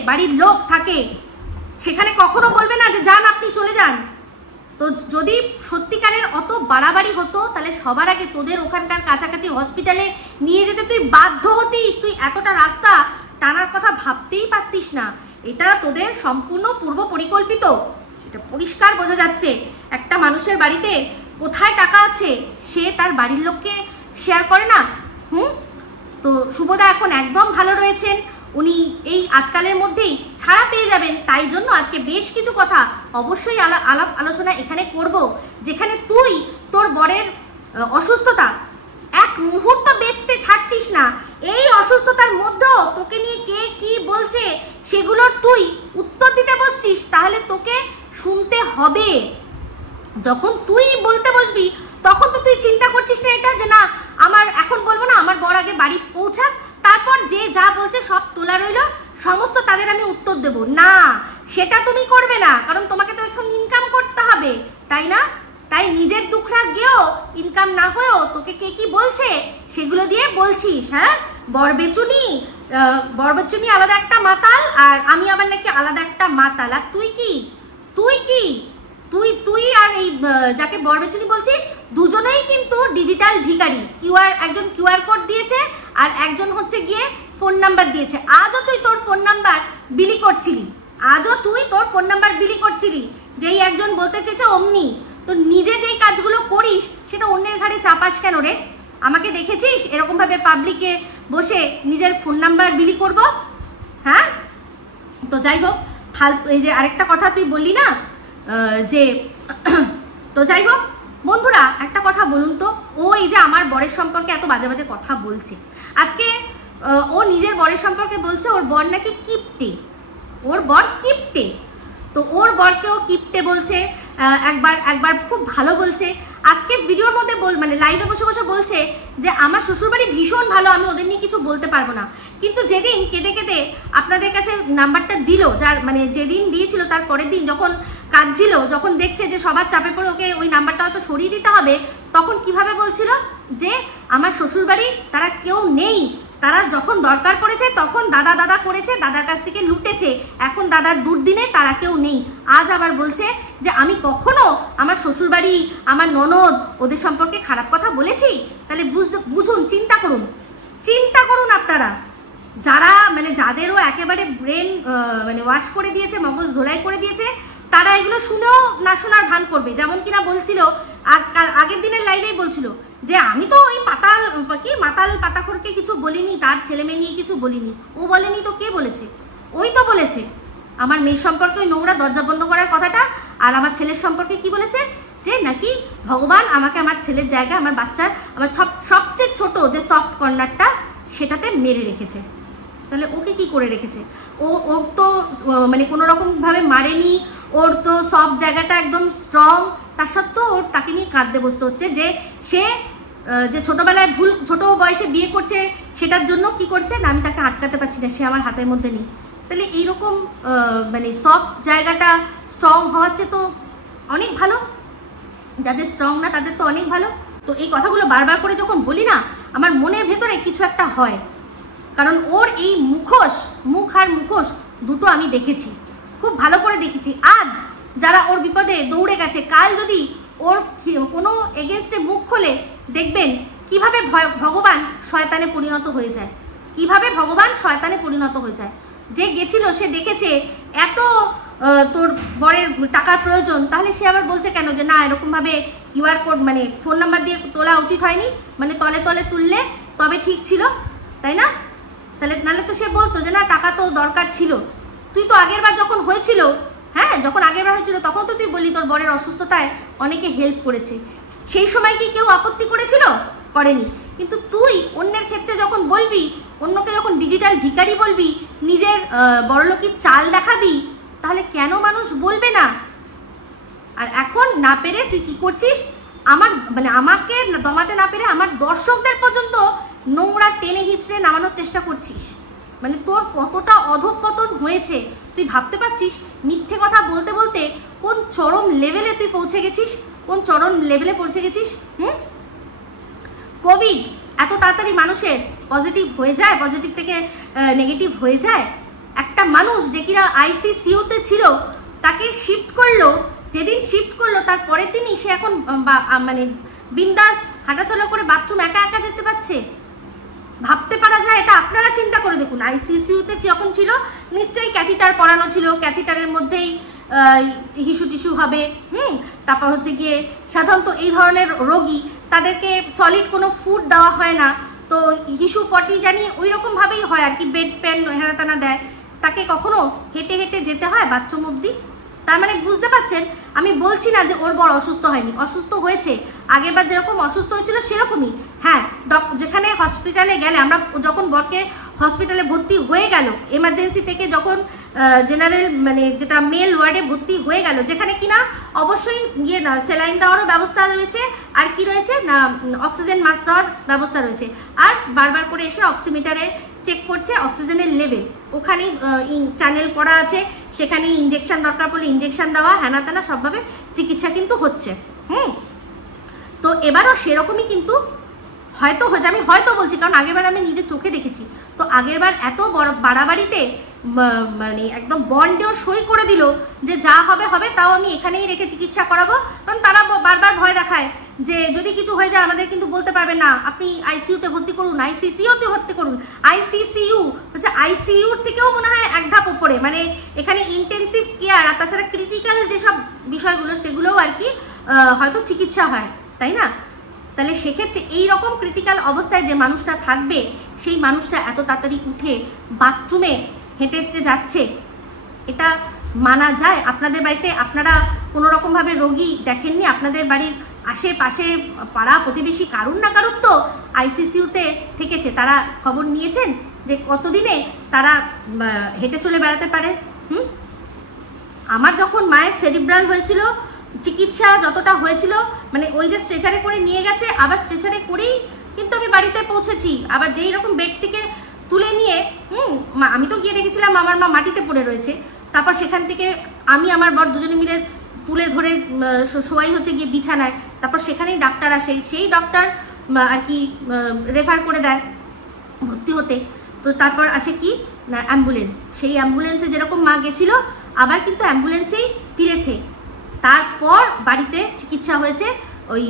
বাড়ির লোক থাকে, সেখানে কখনো বলবে না যে যান আপনি চলে যান। তো যদি সত্যিকারের অত বাড়াবাড়ি হতো তাহলে সবার আগে তোদের ওখানকার কাছাকাছি হসপিটালে নিয়ে যেতে তুই বাধ্য হতিস। তুই এতটা রাস্তা টানার কথা ভাবতেই পারতিস না। এটা তোদের সম্পূর্ণ পূর্ব পরিকল্পিত, সেটা পরিষ্কার বোঝা যাচ্ছে। একটা মানুষের বাড়িতে কোথায় টাকা আছে সে তার বাড়ির লোককে শেয়ার করে না। তো শুভদা এখন একদম ভালো রয়েছেন, উনি এই আজকালের মধ্যেই ছাড়া পেয়ে যাবেন। তাই জন্য আজকে বেশ কিছু কথা অবশ্যই আলাপ আলোচনা এখানে করব, যেখানে তুই তোর বরের অসুস্থতা এক মুহূর্ত বেচতে ছাড়ছিস না। এই অসুস্থতার মধ্যেও তোকে নিয়ে কে কি বলছে সেগুলোর তুই উত্তর দিতে বসছিস, তাহলে তোকে শুনতে হবে। যখন তুই বলতে বসবি তখন তো তুই চিন্তা করছিস না এটা যে না আমার এখন বলবো না, আমার বর আগে বাড়ি পৌঁছাক, তারপর যে যা বলছে সব তোলা রইল, সমস্ত তাদের আমি উত্তর দেব না। সেটা তুমি করবে না, কারণ তোমাকে তো এখন ইনকাম করতে হবে, তাই না? তাই নিজের দুঃখরা গিয়েও ইনকাম না হয়েও তোকে কে কি বলছে সেগুলো দিয়ে বলছিস। হ্যাঁ, বরবেচুনি আলাদা একটা মাতাল, আর আমি আবার নাকি আলাদা একটা মাতাল। আর তুই কি তুই আর এই যাকে বরবেচুনি বলছিস দুজনেই কিন্তু ডিজিটাল ভিখারি। একজন কিউআর কোড দিয়েছে আর একজন হচ্ছে গিয়ে ফোন নাম্বার দিয়েছে। আজও তুই তোর ফোন নাম্বার বিলি করছিলি, যেই একজন বলতে চেয়েছে অমনি। তো নিজে যেই কাজগুলো করিস সেটা অন্যের ঘাড়ে চাপাস কেন রে? আমাকে দেখেছিস এরকম ভাবে পাবলিকে বসে নিজের ফোন নাম্বার বিলি করব? হ্যাঁ, তো যাই হোক, এই যে আরেকটা কথা তুই বললি না যে তো যাই হোক বন্ধুরা, একটা কথা বলুন তো, ও এই যে আমার বরের সম্পর্কে এত বাজে বাজে কথা বলছে, আজকে ও নিজের বরের সম্পর্কে বলছে ওর বর নাকি কিপ্টে, ওর বর কিপ্টে। তো ওর বরকেও কিপ্টে বলছে, একবার খুব ভালো বলছে। আজকে ভিডিওর মধ্যে মানে লাইভে বসে বসে বলছে যে আমার শ্বশুরবাড়ি ভীষণ ভালো, আমি ওদের নিয়ে কিছু বলতে পারবো না। কিন্তু যেদিন কেঁদে কেঁদে আপনাদের কাছে নাম্বারটা দিল, যার মানে যেদিন দিয়েছিল তার পরের দিন যখন কাঁদছিল, যখন দেখছে যে সবার চাপে পড়ে ওকে ওই নাম্বারটা হয়তো সরিয়ে দিতে হবে, তখন কিভাবে বলছিল যে আমার শ্বশুরবাড়ি তারা কেউ নেই, তারা যখন দরকার পড়েছে তখন দাদা করেছে, দাদার কাছ থেকে লুটেছে, এখন দাদার দুর্দিনে তারা কেউ নেই। আজ আবার বলছে যে আমি কখনো আমার শ্বশুরবাড়ি, আমার ননদ ওদের সম্পর্কে খারাপ কথা বলেছি? তাহলে বুঝুন, চিন্তা করুন আপনারা, যারা মানে যাদেরও একেবারে ব্রেন মানে ওয়াশ করে দিয়েছে, মগজ ধোলাই করে দিয়েছে, তারা এগুলো শুনেও না শোনার ভান করবে। যেমন কিনা বলছিল আগের দিনের লাইভেই বলছিল যে আমি তো ওই মাতাল পাতাখোরকে কিছু বলিনি, তার ছেলে মেয়ে নিয়ে কিছু বলিনি। ও বলেনি তো কে বলেছে? ওই তো বলেছে আমার মেয়ের সম্পর্কে ওই নোংরা দরজা বন্ধ করার কথাটা। আর আমার ছেলের সম্পর্কে কি বলেছে? যে নাকি ভগবান আমাকে আমার ছেলের জায়গায়, আমার বাচ্চার, আমার সবচেয়ে ছোট যে সফট কর্নারটা সেটাতে মেরে রেখেছে। তাহলে ওকে কি করে রেখেছে? ওর তো মানে কোনো রকমভাবে মারেনি, ওর তো সব জায়গাটা একদম স্ট্রং, তার সত্ত্বেও ওর তাকে নিয়ে কাঁদতে বসতে হচ্ছে যে সে যে ছোটবেলায় ছোট বয়সে বিয়ে করছে সেটার জন্য কি করছে না, আমি তাকে আটকাতে পারছি না, সে আমার হাতের মধ্যে নেই। তাহলে এইরকম মানে সফট জায়গাটা স্ট্রং হওয়ার চেয়ে তো অনেক ভালো, যাদের স্ট্রং না তাদের তো অনেক ভালো। তো এই কথাগুলো বারবার করে যখন বলি না, আমার মনের ভেতরে কিছু একটা হয়, কারণ ওর এই মুখ আর মুখোশ দুটো আমি দেখেছি, খুব ভালো করে দেখেছি। আজ যারা ওর বিপদে দৌড়ে গেছে, কাল যদি ওর কোনো এগেনস্টে মুখ খোলে, দেখবেন কিভাবে ভগবান শয়তানে পরিণত হয়ে যায়, কিভাবে ভগবান শয়তানে পরিণত হয়ে যায়। যে গেছিল সে দেখেছে এত তোর বরের টাকার প্রয়োজন, তাহলে সে আবার বলছে কেন যে না এরকমভাবে কিউআর কোড মানে ফোন নাম্বার দিয়ে তোলা উচিত হয়নি, মানে তলে তলে তুললে তবে ঠিক ছিল, তাই না? তাহলে নাহলে তো সে বলতো যে না টাকা তো দরকার ছিল। তুই তো আগের বার যখন হয়েছিল, হ্যাঁ যখন আগের বার হয়েছিল তখন তো তুই বললি তোর বরের অসুস্থতায় অনেকে হেল্প করেছে, সেই সময় কি কেউ আপত্তি করেছিল? করেনি। কিন্তু তুই অন্যের ক্ষেত্রে যখন বলবি, অন্যকে যখন ডিজিটাল ভিখারি বলবি, নিজের বড়লোকির চাল দেখাবি, তাহলে কেন মানুষ বলবে না? আর এখন না পেরে তুই কি করছিস, আমাকে দমাতে না পেরে আমার দর্শকদের পর্যন্ত নোংরা টেনে হিচড়ে নামানোর চেষ্টা করছিস। মানে তোর কতটা অধঃপতন হয়েছে তুই ভাবতে পারছিস? মিথ্যে কথা বলতে বলতে কোন চরম লেভেলে তুই পৌঁছে গেছিস, কোন চরম লেভেলে পৌঁছে গেছিস। কোভিড এত তাড়াতাড়ি মানুষের পজিটিভ হয়ে যায়, পজিটিভ থেকে নেগেটিভ হয়ে যায়। একটা মানুষ যে কিনা আইসিসিউতে ছিল তাকে শিফট করলো, যেদিন শিফট করলো তার পরের দিনই সে এখন মানে বিন্দাস হাঁটাচলা করে বাথরুম একা একা যেতে পারছে। ভাবতে পারা যায় এটা? আপনারা চিন্তা করে দেখুন, আইসিসিউতে যখন ছিল নিশ্চয়ই ক্যাথিটার পরানো ছিল, ক্যাথিটারের মধ্যেই হিসু টিস্যু হবে। তারপর হচ্ছে গিয়ে সাধারণত এই ধরনের রোগী তাদেরকে সলিড কোনো ফুড দেওয়া হয় না, তো হিসু পটি জানি ওই রকমভাবেই হয় আর কি, বেড প্যান হেনা তেনা দেয়, তাকে কখনো হেঁটে হেঁটে যেতে হয় বাথরুম অবধি। তার মানে বুঝতে পারছেন, আমি বলছি না যে ওর বর অসুস্থ হয়নি, অসুস্থ হয়েছে, আগেরবার যেরকম অসুস্থ হয়েছিল সেরকমই। হ্যাঁ, যেখানে হসপিটালে গেলে আমরা, যখন বরকে হসপিটালে ভর্তি হয়ে গেল, এমার্জেন্সি থেকে যখন জেনারেল মানে যেটা মেল ওয়ার্ডে ভর্তি হয়ে গেল, যেখানে কিনা অবশ্যই না স্যালাইন দেওয়ারও ব্যবস্থা রয়েছে, আর কি রয়েছে না অক্সিজেন মাস্ক দেওয়ার ব্যবস্থা রয়েছে, আর বারবার করে এসে অক্সিমিটারে চেক করছে অক্সিজেনের লেভেল, ওখানেই চ্যানেল করা আছে, সেখানেই ইঞ্জেকশন দরকার পড়লে ইঞ্জেকশন দেওয়া, হ্যানা তেনা সবভাবে চিকিৎসা কিন্তু হচ্ছে। তো এবারও সেরকমই কিন্তু হয়তো হয়েছে, আমি হয়তো বলছি কারণ আগেরবার আমি নিজের চোখে দেখেছি। তো আগেরবার এত বড় বাড়াবাড়িতে মানে একদম বন্ডেও সই করে দিল যে যা হবে হবে, তাও আমি এখানেই রেখে চিকিৎসা করাবো, কারণ তারা বারবার ভয় দেখায় যে যদি কিছু হয়ে যায় আমাদের কিন্তু বলতে পারবে না, আপনি আইসিইউতে ভর্তি করুন, আইসিসিউতে ভর্তি করুন। আইসিসিইউ হচ্ছে আইসিইউর থেকেও মনে হয় এক ধাপ উপরে, মানে এখানে ইন্টেন্সিভ কেয়ার আর তাছাড়া ক্রিটিক্যাল যেসব বিষয়গুলো সেগুলোও আর কি হয়তো চিকিৎসা হয়, তাই না? তাহলে সেক্ষেত্রে এইরকম ক্রিটিক্যাল অবস্থায় যে মানুষটা থাকবে, সেই মানুষটা এত তাড়াতাড়ি উঠে বাথরুমে হেঁটে হেঁটে যাচ্ছে, এটা মানা যায়? আপনাদের বাড়িতে আপনারা কোনো রকমভাবে রোগী দেখেননি? আপনাদের বাড়ির আশেপাশে পাড়া প্রতিবেশী কারুর না কারুর তো আইসিসিউতে থেকেছে, তারা খবর নিয়েছেন যে কতদিনে তারা হেঁটে চলে বেড়াতে পারে। আমার যখন মায়ের সেরিব্রাল হয়েছিল, চিকিৎসা যতটা হয়েছিল, মানে ওই যে স্ট্রেচারে করে নিয়ে গেছে, আবার স্ট্রেচারে করেই কিন্তু আমি বাড়িতে পৌঁছেছি। আবার যেই রকম বেড থেকে তুলে নিয়ে আমি তো গিয়ে দেখেছিলাম আমার মা মাটিতে পড়ে রয়েছে, তারপর সেখান থেকে আমি আমার বর দুজনে মিলে তুলে ধরে শোয়াই হচ্ছে গিয়ে বিছানায়, তারপর সেখানেই ডাক্তার আসে, সেই ডক্টর আর কি রেফার করে দেয় ভর্তি হতে। তো তারপর আসে কি না অ্যাম্বুলেন্স, সেই অ্যাম্বুলেন্সে যেরকম মা গেছিল আবার কিন্তু অ্যাম্বুলেন্সেই ফিরেছে। তারপর বাড়িতে চিকিৎসা হয়েছে ওই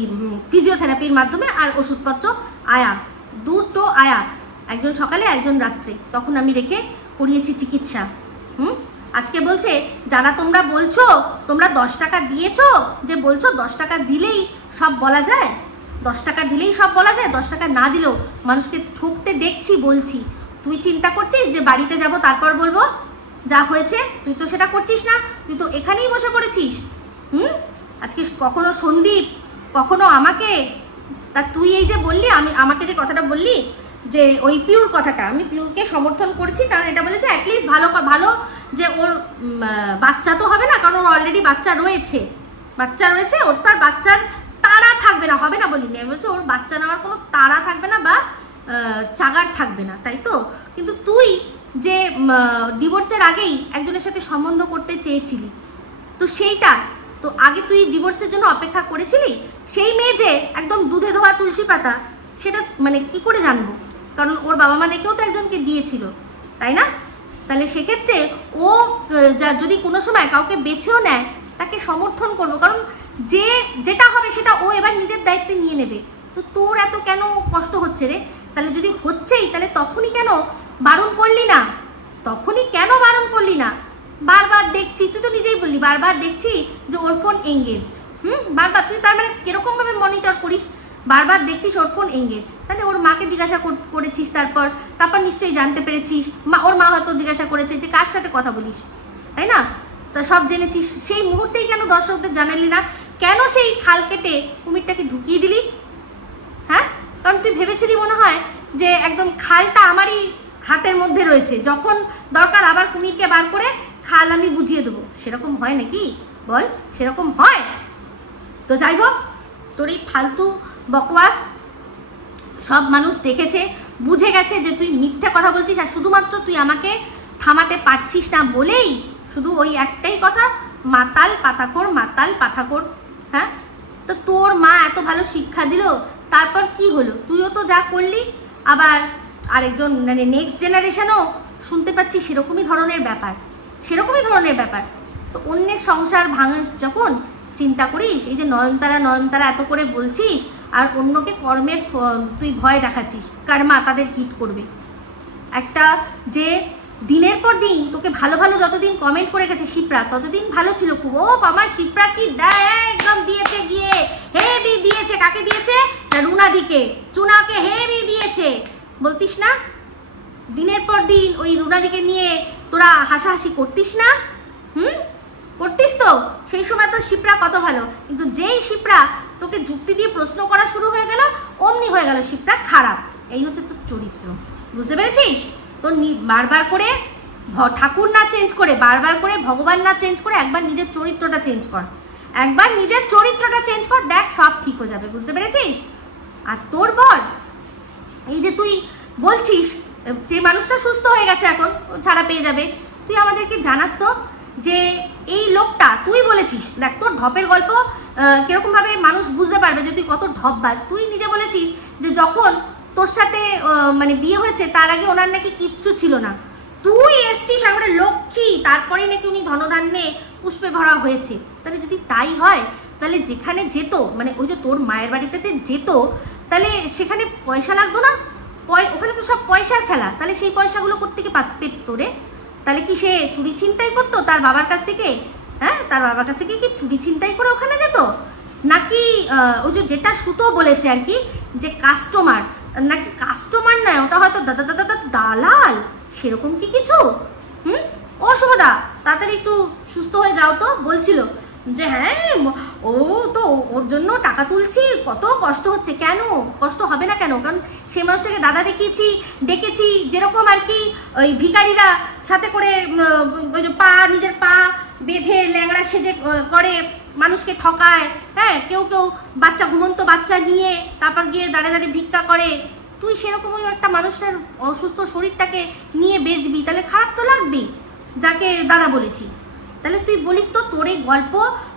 ফিজিওথেরাপির মাধ্যমে, আর ওষুধপত্র আয়া, দুটো আয়া, একজন সকালে একজন রাত্রে, তখন আমি রেখে করিয়েছি চিকিৎসা। আজকে বলছে যারা তোমরা বলছো তোমরা 10 টাকা দিয়েছো, যে বলছো 10 টাকা দিলেই সব বলা যায়, 10 টাকা দিলেই সব বলা যায়, 10 টাকা না দিলেও মানুষকে ঠকতে দেখছি। বলছি তুই চিন্তা করছিস যে বাড়িতে যাব তারপর বলবো যা হয়েছে, তুই তো সেটা করছিস না, তুই তো এখানেই বসে পড়েছিস। আজকে কখনো সন্দীপ, কখনো আমাকে, তা তুই এই যে বললি, আমাকে যে কথাটা বললি যে ওই পিউর কথাটা, আমি পিউরকে সমর্থন করছি, কারণ এটা বলেছে অ্যাটলিস্ট ভালো যে ওর বাচ্চা তো হবে না, কারণ ওর অলরেডি বাচ্চা রয়েছে, ওর তো আর বাচ্চার তাড়া থাকবে না, হবে না বলিনি আমি, বলছি ওর বাচ্চা নেওয়ার কোনো তাড়া থাকবে না বা চাগার থাকবে না, তাই তো? কিন্তু তুই যে ডিভোর্সের আগেই একজনের সাথে সম্বন্ধ করতে চেয়েছিলি, তো সেইটা তো আগে তুই ডিভোর্সের জন্য অপেক্ষা করেছিলি? সেই মেয়ে যে একদম দুধে ধোয়া তুলসী পাতা, সেটা মানে কি করে জানবো? কারণ ওর বাবা মা দেখেও তো একজনকে দিয়েছিল, তাই না? তাহলে সেক্ষেত্রে ও যদি কোনো সময় কাউকে বেছেও নেয়, তাকে সমর্থন করবো, কারণ যেটা হবে সেটা ও এবার নিজের দায়িত্বে নিয়ে নেবে। তো তোর এত কেন কষ্ট হচ্ছে রে? তাহলে যদি হচ্ছেই, তাহলে তখনই কেন বারণ করলি না? বারবার দেখছি, তুই তো নিজেই বললি, বারবার দেখছি যে ওর ফোন এঙ্গেজড। বারবার তুই তার মানে কিরকম ভাবে মনিটর করিস? বারবার দেখছিস ওর ফোন এঙ্গেজ, তাহলে ওর মাকে জিজ্ঞাসা করেছিস, তারপর নিশ্চয়ই জানতে পেরেছিস, ওর মা হয়তো জিজ্ঞাসা করেছে যে কার সাথে কথা বলিস, তাই না? তা সব জেনেছিস, সেই মুহূর্তেই কেন দর্শকদের জানালি না? কেন সেই খাল কেটে কুমিরটাকে ঢুকিয়ে দিলি? হ্যাঁ, কারণ তুই ভেবেছিলি মনে হয় যে একদম খালটা আমারই হাতের মধ্যে রয়েছে, যখন দরকার আবার কুমিরকে বার করে খাল আমি বুঝিয়ে দেবো। সেরকম হয় নাকি বল? সেরকম হয়? তো যাই হোক, তোর এই ফালতু বকওয়াস সব মানুষ দেখেছে, বুঝে গেছে যে তুই মিথ্যা কথা বলছিস, আর শুধুমাত্র তুই আমাকে থামাতে পারছিস না বলেই শুধু ওই একটাই কথা, মাতাল পাঠাকর। হ্যাঁ, তো তোর মা এত ভালো শিক্ষা দিল, তারপর কি হলো? তুইও তো যা করলি, আবার আরেকজন মানে নেক্সট জেনারেশনও শুনতে পাচ্ছি সেরকমই ধরনের ব্যাপার। তো অন্যের সংসার ভাঙাস যখন চিন্তা করিস, এই যে নয়নতারা এত করে বলছিস, আর অন্যকে কর্মের তুই ভয় দেখাচ্ছিস, কারমা তাদের হিট করবে। একটা যে দিনের পর দিন তোকে ভালো যতদিন কমেন্ট করে গেছে শিপ্রা, ততদিন ভালো ছিল খুব। ও আমার শিপ্রা কি দেয়, একদম দিয়েছে, গিয়ে হেভি দিয়েছে। কাকে দিয়েছে? রুনাদিকে, চুনাকে হেভি দিয়েছে, বলতিস না? দিনের পর দিন ওই রুনাদিকে নিয়ে তোরা হাসাহাসি করতিস না? করতিস তো, সেই সময় তো শিপ্রা কত ভালো। কিন্তু যেই শিপ্রা তোকে যুক্তি দিয়ে প্রশ্ন করা শুরু হয়ে গেল, অমনি হয়ে গেল শিপ্রা খারাপ। এই হচ্ছে তোর চরিত্র, বুঝতে পেরেছিস? তো বারবার করে ঠাকুর না চেঞ্জ করে, বারবার করে ভগবান না চেঞ্জ করে, একবার নিজের চরিত্রটা চেঞ্জ কর, দেখ সব ঠিক হয়ে যাবে, বুঝতে পেরেছিস? আর তোর বর, এই যে তুই বলছিস যে মানুষটা সুস্থ হয়ে গেছে, এখন ছাড়া পেয়ে যাবে, তুই আমাদেরকে জানাস তো যে এই লোকটা, তুই বলেছিস, দেখ তোর ঢপের গল্প কিরকম ভাবে মানুষ বুঝতে পারবে যে তুই কত ঢপবাজ। তুই নিজে বলেছিস যে যখন তোর সাথে মানে বিয়ে হয়েছে তার আগে ওনার নাকি কিচ্ছু ছিল না, তুই এসছিস আমরা লক্ষ্মী, তারপরেই নাকি উনি ধনধান্যে পুষ্পে ভরা হয়েছে। তাহলে যদি তাই হয়, তাহলে যেখানে যেত, মানে ওই যে তোর মায়ের বাড়িতে যেত, তাহলে সেখানে পয়সা লাগতো না? ওখানে তো সব পয়সার খেলা, তাহলে সেই পয়সাগুলো কোত্থেকে পেত রে? তাহলে কি সে চুরি ছিনতাই করতো তার বাবার কাছ থেকে? হ্যাঁ, তার বাবার কাছ থেকে কি চুরি ছিনতাই করে ওখানে যেত? নাকি ওই যে যেটা সুতো বলেছে আর কি, যে কাস্টমার, নাকি কাস্টমার নয়, ওটা হয়তো দালাল, সেরকম কি কিছু? ও শুভদা, তাড়াতাড়ি একটু সুস্থ হয়ে যাও তো। বলছিল যে হ্যাঁ ও তো ওর জন্য টাকা তুলছি, কত কষ্ট হচ্ছে। কেন কষ্ট হবে না কেন? কারণ সেই মানুষটাকে দাদা ডেকেছি, যেরকম আর কি ওই ভিখারিরা সাথে করে ওই যে নিজের পা বেঁধে ল্যাংড়া সেজে করে, মানুষকে ঠকায়। হ্যাঁ, কেউ ঘুমন্ত বাচ্চা নিয়ে তারপর গিয়ে দাঁড়িয়ে ভিক্ষা করে। তুই সেরকম ওই একটা মানুষের অসুস্থ শরীরটাকে নিয়ে বেচবি, তাহলে খারাপ তো লাগবি, যাকে দাদা বলেছি। তাহলে তুই বলিস তো, তোর এই গল্প,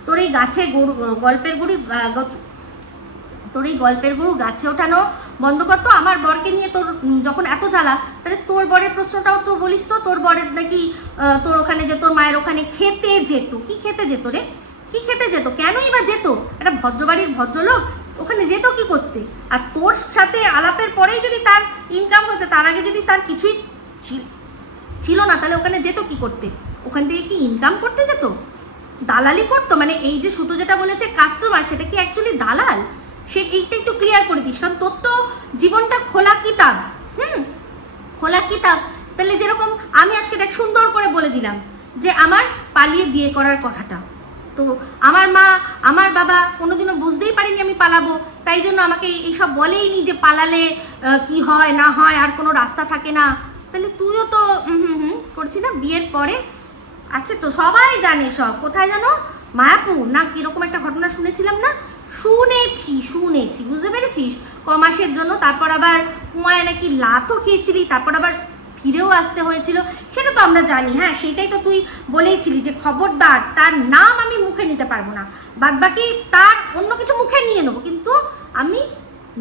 তোর এই গল্পের গরু গাছে ওঠানো বন্ধ করতো। আমার বরকে নিয়ে তোর যখন এত জ্বালা, তাহলে তোর বরের প্রশ্নটাও তো বলিস তো। তোর বরের নাকি তোর ওখানে যে তোর মায়ের ওখানে খেতে যেত, কি খেতে যেত রে? কি খেতে যেত? কেনই বা যেত? একটা ভদ্রবাড়ির ভদ্রলোক ওখানে যেত কি করতে? আর তোর সাথে আলাপের পরেই যদি তার ইনকাম হয়েছে, তার আগে যদি তার কিছুই ছিল না, তাহলে ওখানে যেত কি করতে? ওখান থেকে কি ইনকাম করতে যেত? দালালি করতো? মানে এই যে সুতো যেটা বলেছে কাস্টমার, সেটা কি অ্যাকচুয়ালি দালাল? এইটা একটু ক্লিয়ার করে দিস, কারণ তোর তো জীবনটা খোলা কিতাব। খোলা কিতাব। তাহলে যেরকম আমি আজকে দেখ সুন্দর করে বলে দিলাম যে আমার পালিয়ে বিয়ে করার কথাটা, তো আমার মা আমার বাবা কোনোদিনও বুঝতেই পারেনি আমি পালাবো, তাই জন্য আমাকে এইসব বলেইনি যে পালালে কি হয় না হয় আর কোনো রাস্তা থাকে না। তাহলে তুইও তো করছি না বিয়ের পরে। আচ্ছা তো সবাই জানে, সব কোথায় জানো, মায়াপুর না কিরকম একটা ঘটনা শুনেছিলাম না, শুনেছি বুঝতে পেরেছিস, কমাসের জন্য। তারপর আবার কুয়ায় নাকি লাতও খেয়েছিলি, তারপর আবার ফিরেও আসতে হয়েছিল, সেটা তো আমরা জানি। হ্যাঁ সেটাই তো তুই বলেইছিলি যে খবরদার তার নাম আমি মুখে নিতে পারবো না, বাদবাকি তার অন্য কিছু মুখে নিয়ে নেবো, কিন্তু আমি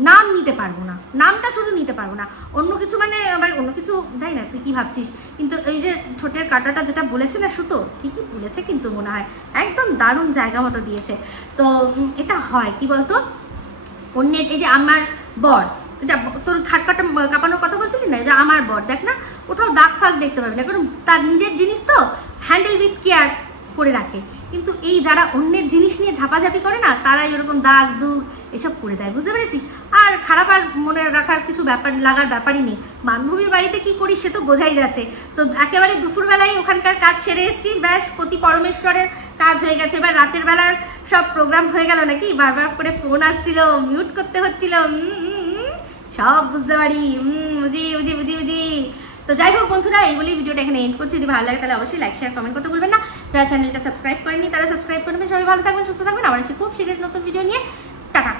নাম নিতে পারবো না, নামটা শুধু নিতে পারবো না, অন্য কিছু মানে আবার অন্য কিছু তাই না, তুই কি ভাবছিস? কিন্তু এই যে ঠোঁটের কাঁটাটা যেটা বলেছে না সুতো, ঠিকই বলেছে কিন্তু মনে হয় একদম দারুণ জায়গা মতো দিয়েছে। তো এটা হয় কি বলতো, অন্যের এই যে আমার বর, যা তোর খাট কাঁপানোর কথা বলছিলি না, যে আমার বর দেখ না কোথাও দাগ ফাগ দেখতে পাবি না, কারণ তার নিজের জিনিস তো হ্যান্ডেল উইথ কেয়ার করে রাখে। কিন্তু এই যারা অন্যের জিনিস নিয়ে ঝাপাঝাপি করে না, তারাই এরকম দাগ দুগ এসব করে দেয়, বুঝতে পেরেছিস? আর খারাপ আর মনে রাখার কিছু লাগার ব্যাপারই নেই। বান্ধবীর বাড়িতে কি করিস সে তো বোঝাই যাচ্ছে। তো একেবারে দুপুরবেলায় ওখানকার কাজ সেরে এসেছিস, ব্যাস পতি পরমেশ্বরের কাজ হয়ে গেছে। এবার রাতের বেলার সব প্রোগ্রাম হয়ে গেল নাকি, বারবার করে ফোন আসছিল, মিউট করতে হচ্ছিল, সব বুঝতে পারি, বুঝি। তো যাই হোক বন্ধুরা, এই বলেই ভিডিওটা এখানে এন্ড করছি। যদি ভালো লাগে তাহলে অবশ্যই লাইক শেয়ার কমেন্ট করতে ভুলবেন না। যারা চ্যানেলটা সাবস্ক্রাইব করেনি তারা সাবস্ক্রাইব করবেন। সবাই ভালো থাকবেন, সুস্থ থাকবেন। আবার আছি খুব শীঘ্রই নতুন ভিডিও নিয়ে। টাটা।